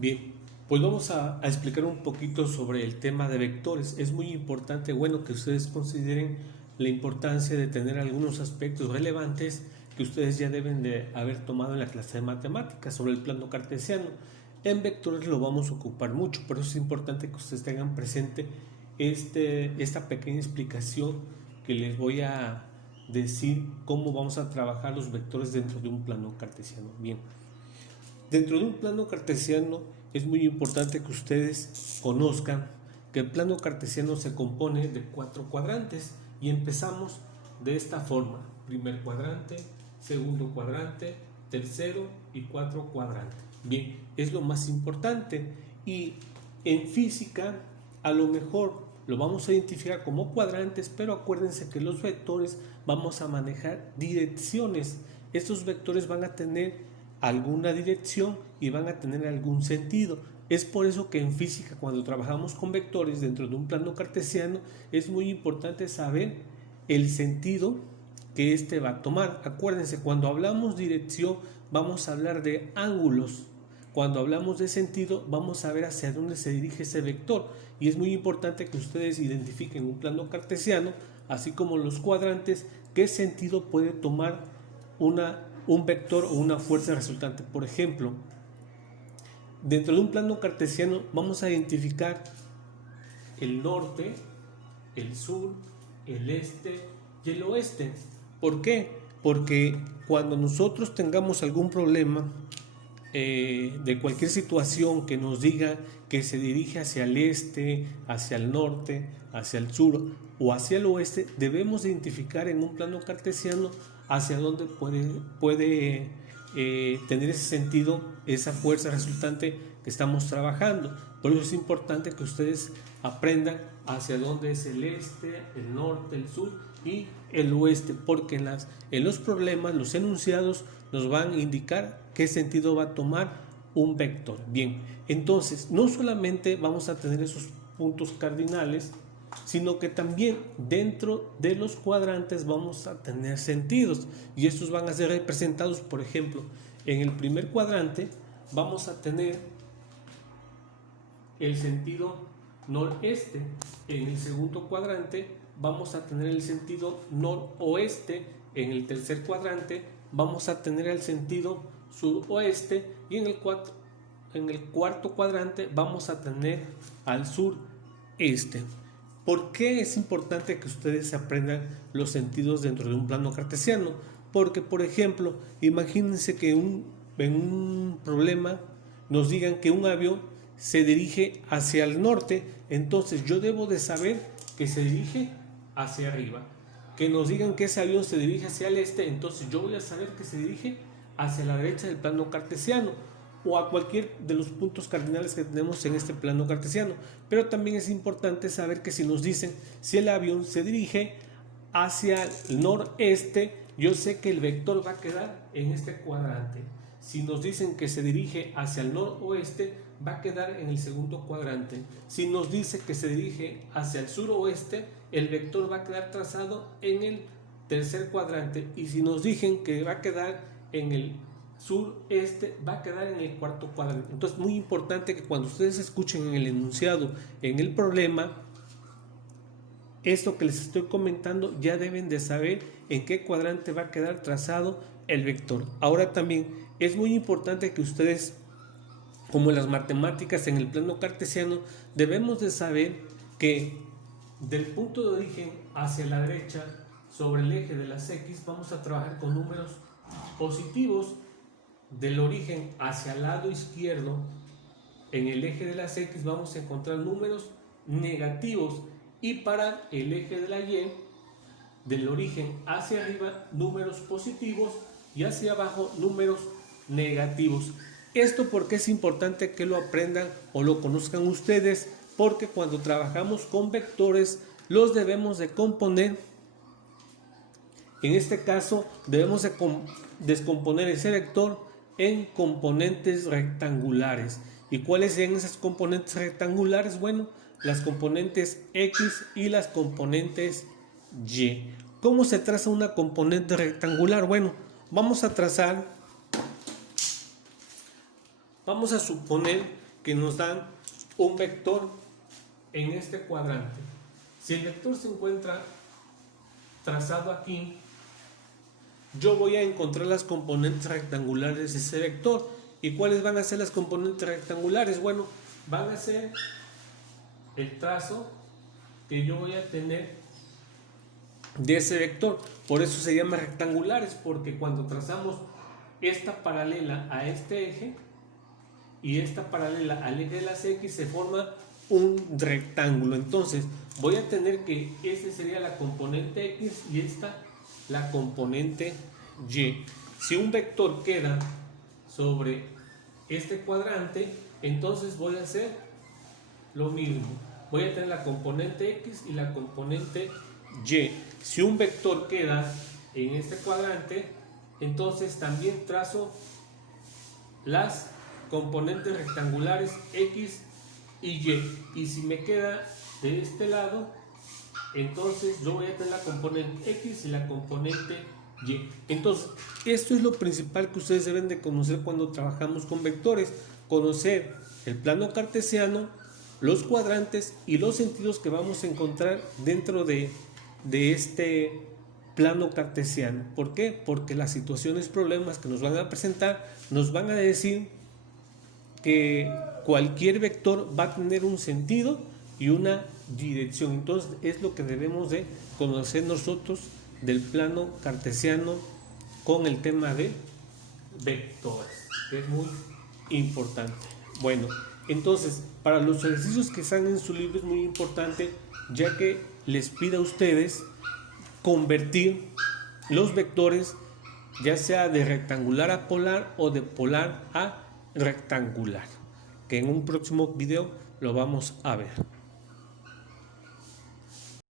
Bien, pues vamos a explicar un poquito sobre el tema de vectores. Es muy importante, bueno, que ustedes consideren la importancia de tener algunos aspectos relevantes que ustedes ya deben de haber tomado en la clase de matemáticas sobre el plano cartesiano. En vectores lo vamos a ocupar mucho, por eso es importante que ustedes tengan presente esta pequeña explicación que les voy a decir cómo vamos a trabajar los vectores dentro de un plano cartesiano. Bien. Dentro de un plano cartesiano es muy importante que ustedes conozcan que el plano cartesiano se compone de 4 cuadrantes y empezamos de esta forma: primer cuadrante, segundo cuadrante, tercero y 4 cuadrantes. Bien, es lo más importante, y en física a lo mejor lo vamos a identificar como cuadrantes, pero acuérdense que los vectores vamos a manejar direcciones. Estos vectores van a tener alguna dirección y van a tener algún sentido. Es por eso que en física, cuando trabajamos con vectores dentro de un plano cartesiano, es muy importante saber el sentido que este va a tomar. Acuérdense, cuando hablamos dirección vamos a hablar de ángulos. Cuando hablamos de sentido vamos a ver hacia dónde se dirige ese vector, y es muy importante que ustedes identifiquen un plano cartesiano, así como los cuadrantes, qué sentido puede tomar un vector o una fuerza resultante. Por ejemplo, dentro de un plano cartesiano vamos a identificar el norte, el sur, el este y el oeste. ¿Por qué? Porque cuando nosotros tengamos algún problema de cualquier situación que nos diga que se dirige hacia el este, hacia el norte, hacia el sur o hacia el oeste, debemos identificar en un plano cartesiano hacia dónde puede tener ese sentido, esa fuerza resultante que estamos trabajando. Por eso es importante que ustedes aprendan hacia dónde es el este, el norte, el sur y el oeste, porque en los problemas, los enunciados nos van a indicar qué sentido va a tomar un vector. Bien, entonces no solamente vamos a tener esos puntos cardinales, sino que también dentro de los cuadrantes vamos a tener sentidos, y estos van a ser representados, por ejemplo, en el primer cuadrante vamos a tener el sentido noreste, en el segundo cuadrante vamos a tener el sentido noroeste, en el tercer cuadrante vamos a tener el sentido suroeste, y en el cuarto cuadrante vamos a tener al sureste. ¿Por qué es importante que ustedes aprendan los sentidos dentro de un plano cartesiano? Porque, por ejemplo, imagínense que en un problema nos digan que un avión se dirige hacia el norte, entonces yo debo de saber que se dirige hacia arriba. Que nos digan que ese avión se dirige hacia el este, entonces yo voy a saber que se dirige hacia la derecha del plano cartesiano, o a cualquier de los puntos cardinales que tenemos en este plano cartesiano. Pero también es importante saber que si nos dicen si el avión se dirige hacia el noreste, yo sé que el vector va a quedar en este cuadrante. Si nos dicen que se dirige hacia el noroeste, va a quedar en el segundo cuadrante. Si nos dice que se dirige hacia el suroeste, el vector va a quedar trazado en el tercer cuadrante. Y si nos dicen que va a quedar en el sureste, va a quedar en el cuarto cuadrante. Entonces, muy importante que cuando ustedes escuchen en el enunciado, en el problema, esto que les estoy comentando, ya deben de saber en qué cuadrante va a quedar trazado el vector. Ahora también es muy importante que ustedes, como en las matemáticas en el plano cartesiano, debemos de saber que del punto de origen hacia la derecha sobre el eje de las X vamos a trabajar con números positivos. Del origen hacia el lado izquierdo en el eje de las X vamos a encontrar números negativos, y para el eje de la Y, del origen hacia arriba, números positivos, y hacia abajo números negativos. Esto porque es importante que lo aprendan o lo conozcan ustedes, porque cuando trabajamos con vectores los debemos de componer. En este caso debemos de descomponer ese vector en componentes rectangulares. ¿Y cuáles serían esas componentes rectangulares? Bueno, las componentes X y las componentes Y. ¿Cómo se traza una componente rectangular? Bueno, vamos a suponer que nos dan un vector en este cuadrante. Si el vector se encuentra trazado aquí, yo voy a encontrar las componentes rectangulares de ese vector. ¿Y cuáles van a ser las componentes rectangulares? Bueno, van a ser el trazo que yo voy a tener de ese vector. Por eso se llama rectangulares, porque cuando trazamos esta paralela a este eje y esta paralela al eje de las X, se forma un rectángulo. Entonces voy a tener que esta sería la componente X y esta la componente Y. Si un vector queda sobre este cuadrante, entonces voy a hacer lo mismo. Voy a tener la componente X y la componente Y. Si un vector queda en este cuadrante, entonces también trazo las componentes rectangulares X y Y. Y si me queda de este lado, entonces yo voy a tener la componente X y la componente Y. Entonces, esto es lo principal que ustedes deben de conocer cuando trabajamos con vectores. Conocer el plano cartesiano, los cuadrantes y los sentidos que vamos a encontrar dentro de este plano cartesiano. ¿Por qué? Porque las situaciones, problemas que nos van a presentar nos van a decir que cualquier vector va a tener un sentido y una dirección. Entonces es lo que debemos de conocer nosotros del plano cartesiano con el tema de vectores, que es muy importante. Bueno, entonces para los ejercicios que están en su libro es muy importante, ya que les pide a ustedes convertir los vectores ya sea de rectangular a polar o de polar a rectangular, que en un próximo video lo vamos a ver.